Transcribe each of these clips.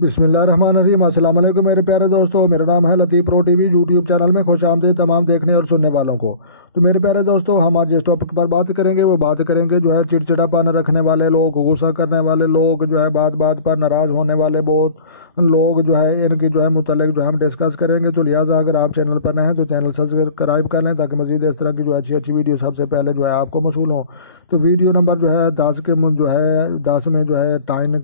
بسم اللہ الرحمن الرحیم۔ السلام علیکم میرے پیارے دوستو، میرا نام ہے لطیف پرو ٹی وی یوٹیوب چینل میں خوش آمدید تمام دیکھنے اور سننے والوں کو۔ تو میرے پیارے دوستو، ہم آج جس ٹاپک پر بات کریں گے وہ بات کریں گے چڑچڑا پن رکھنے والے لوگ، غصہ کرنے والے لوگ، بات بات پر ناراض ہونے والے بہت لوگ ان کی متعلق ہم ڈسکس کریں گے۔ تو لہٰذا اگر آپ چینل پر نئے ہیں تو چینل سبسکرائب کر لیں تاکہ مزید اس طرح کی اچھی ویڈیو سب سے پہلے آپ کو موصول ہوں۔ تو ویڈیو نمبر 10 کے 10 میں ٹائم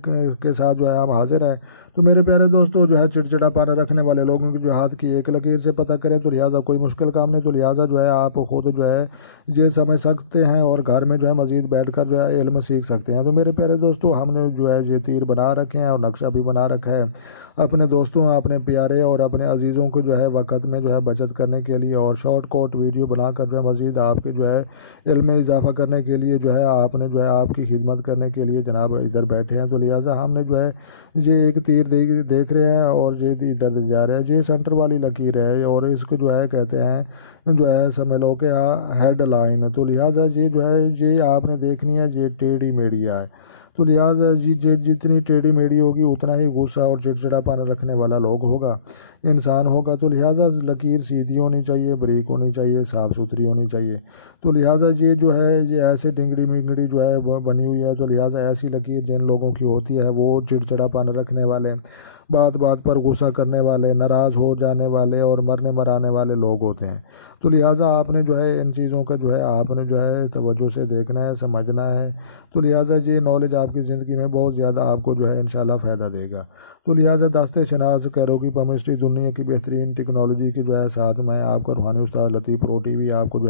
کے ساتھ ہم حاضر ہیں۔ تو میرے پیارے دوستو، چڑچڑا پن رکھنے والے لوگوں کی ہاتھ کی ایک لکیر سے پتہ کریں تو لہٰذا کوئی مشکل کام نہیں۔ تو لہٰذا آپ خود یہ سمجھ سکتے ہیں اور گھر میں مزید بیٹھ کر علم سیکھ سکتے ہیں۔ تو میرے پیارے دوستو، ہم نے یہ تیر بنا رکھے ہیں اور نقشہ بھی بنا رکھا ہے اپنے دوستوں، اپنے پیارے اور اپنے عزیزوں کو وقت میں بچت کرنے کے لیے اور شارٹ کوٹ ویڈیو بنا کر مزید آپ کے علم میں اضافہ کرنے کے لیے آپ نے آپ کی خدمت کرنے کے لیے جناب ادھر بیٹھے ہیں۔ تو لہٰذا ہم نے یہ ایک تیر دیکھ رہے ہیں اور یہ ادھر جا رہا ہے، یہ سینٹر والی لکیر ہے اور اس کو کہتے ہیں سمجھ لو کہ ہیڈ لائن۔ تو لہٰذا یہ آپ نے دیکھنی ہے، یہ ٹیڑھی میڑھی ہے۔ تو لہٰذا جتنی ٹیڑھی میڑھی ہوگی اتنا ہی غصہ اور چڑچڑا پن رکھنے والا لوگ ہوگا، انسان ہوگا۔ تو لہٰذا لکیر سیدھی ہونی چاہیے، بریک ہونی چاہیے، صاف ستھری ہونی چاہیے۔ تو لہٰذا یہ ایسے ڈنگڑی منگڑی بنی ہوئی ہے۔ تو لہٰذا ایسی لکیر جن لوگوں کی ہوتی ہے وہ چڑچڑا پن رکھنے والے، بات بات پر غصہ کرنے والے، ناراض ہو جانے والے اور مرنے مرانے والے لوگ ہوتے ہیں۔ تو لہٰذا آپ نے ان چیزوں کا آپ نے توجہ سے دیکھنا ہے، سمجھنا ہے۔ تو لہٰذا یہ نالج آپ کی زندگی میں بہت زیادہ آپ کو انشاءاللہ فائدہ دے گا۔ تو لہٰذا داستے شناس کیروگی پمسٹری دنیا کی بہترین ٹیکنالوجی کے ساتھ میں آپ کا روحانی استاد لطیف پرو ٹی وی آپ کو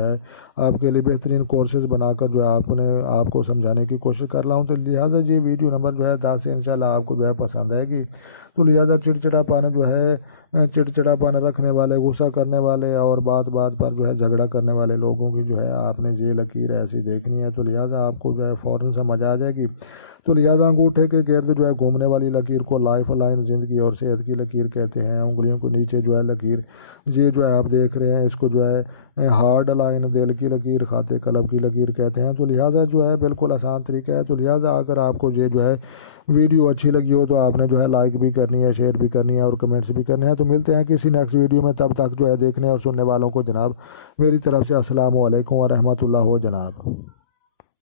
آپ کے لیے بہترین کورسز بنا کر آپ کو سمجھانے کی کوشش کر رہا ہوں۔ تو لہٰذا یہ ویڈیو نمبر 10 سے انشاءاللہ آپ کو پسند آئے گی۔ تو لہٰذا چڑچڑا پن رکھنے والے، غصہ کرنے والے اور بات بات پر جھگڑا کرنے والے لوگوں کی آپ نے یہ لکیر ایسی دیکھنی ہے۔ تو لہٰذا آپ کو فوراً سمجھ آ جائے گی۔ تو لہٰذا انگوٹھے کے گرد گھومنے والی لکیر کو لائف لائن، زندگی اور صحت کی لکیر کہتے ہیں۔ انگلیوں کے نیچے لکیر یہ آپ دیکھ رہے ہیں، اس کو ہارڈ لائن، دل کی لکیر، خاتے قلب کی لکیر کہتے ہیں۔ تو لہٰذا بالکل آسان طریقہ ہے۔ تو لہٰذا اگر آپ کو یہ ویڈیو اچھی لگی ہو تو آپ نے لائک بھی کرنی ہے، شیئر بھی کرنی ہے اور کمنٹس بھی کرنے ہیں۔ تو ملتے ہیں کسی نیکسٹ ویڈیو میں، تب تک دیکھنے اور سننے والوں کو جناب میری طرف سے السلام علیکم ورحمۃ اللہ جناب۔